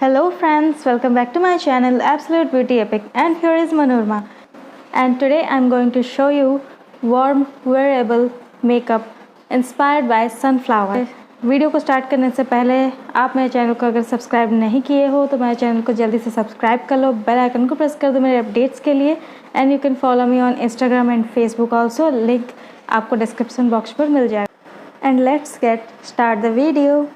Hello friends, welcome back to my channel Absolute Beauty Epic, and here is Manarama, and today I'm going to show you warm wearable makeup inspired by sunflower. Video को start करने से पहले आप मेरे channel को अगर subscribe नहीं किए हो तो मेरे चैनल को जल्दी से सब्सक्राइब कर लो, बेल आइकन को प्रेस कर दो मेरे अपडेट्स के लिए, and you can follow me on Instagram and Facebook also, link आपको डिस्क्रिप्शन बॉक्स पर मिल जाएगा। And let's get start the video.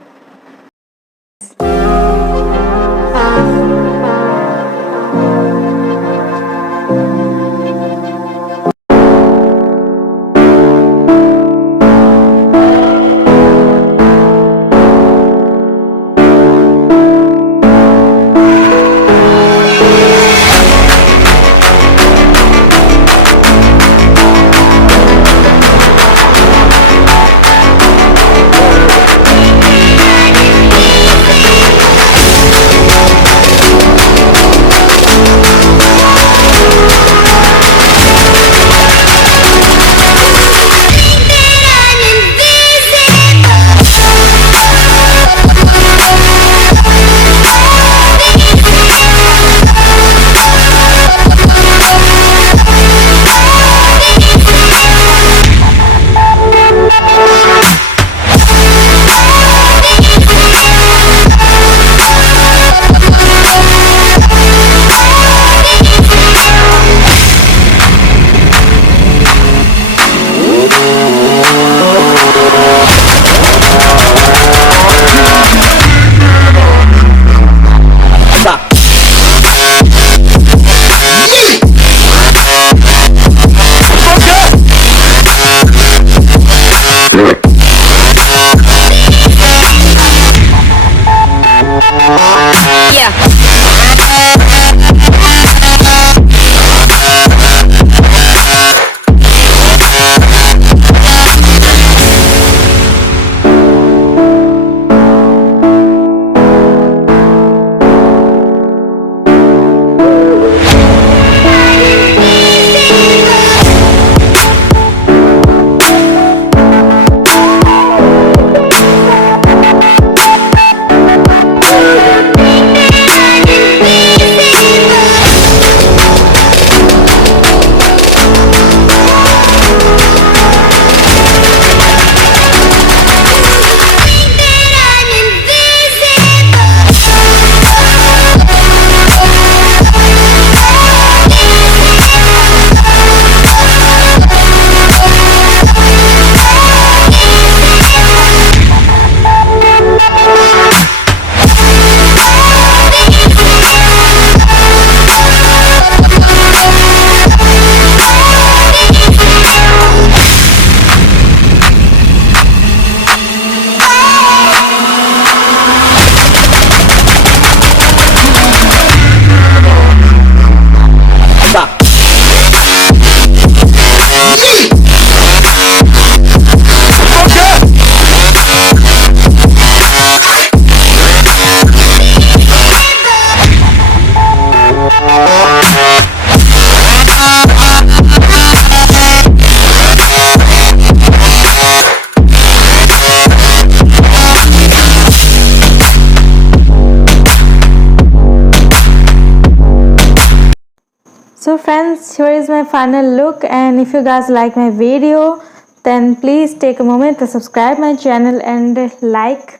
So friends, here is my final look, and if you guys like my video then please take a moment to subscribe my channel and like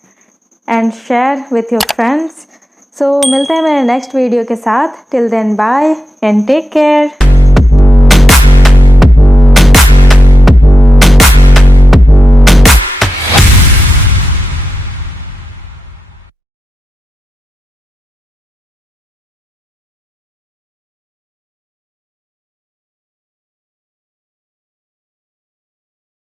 and share with your friends. So मिलते हैं मेरे next video के साथ. Till then, bye and take care.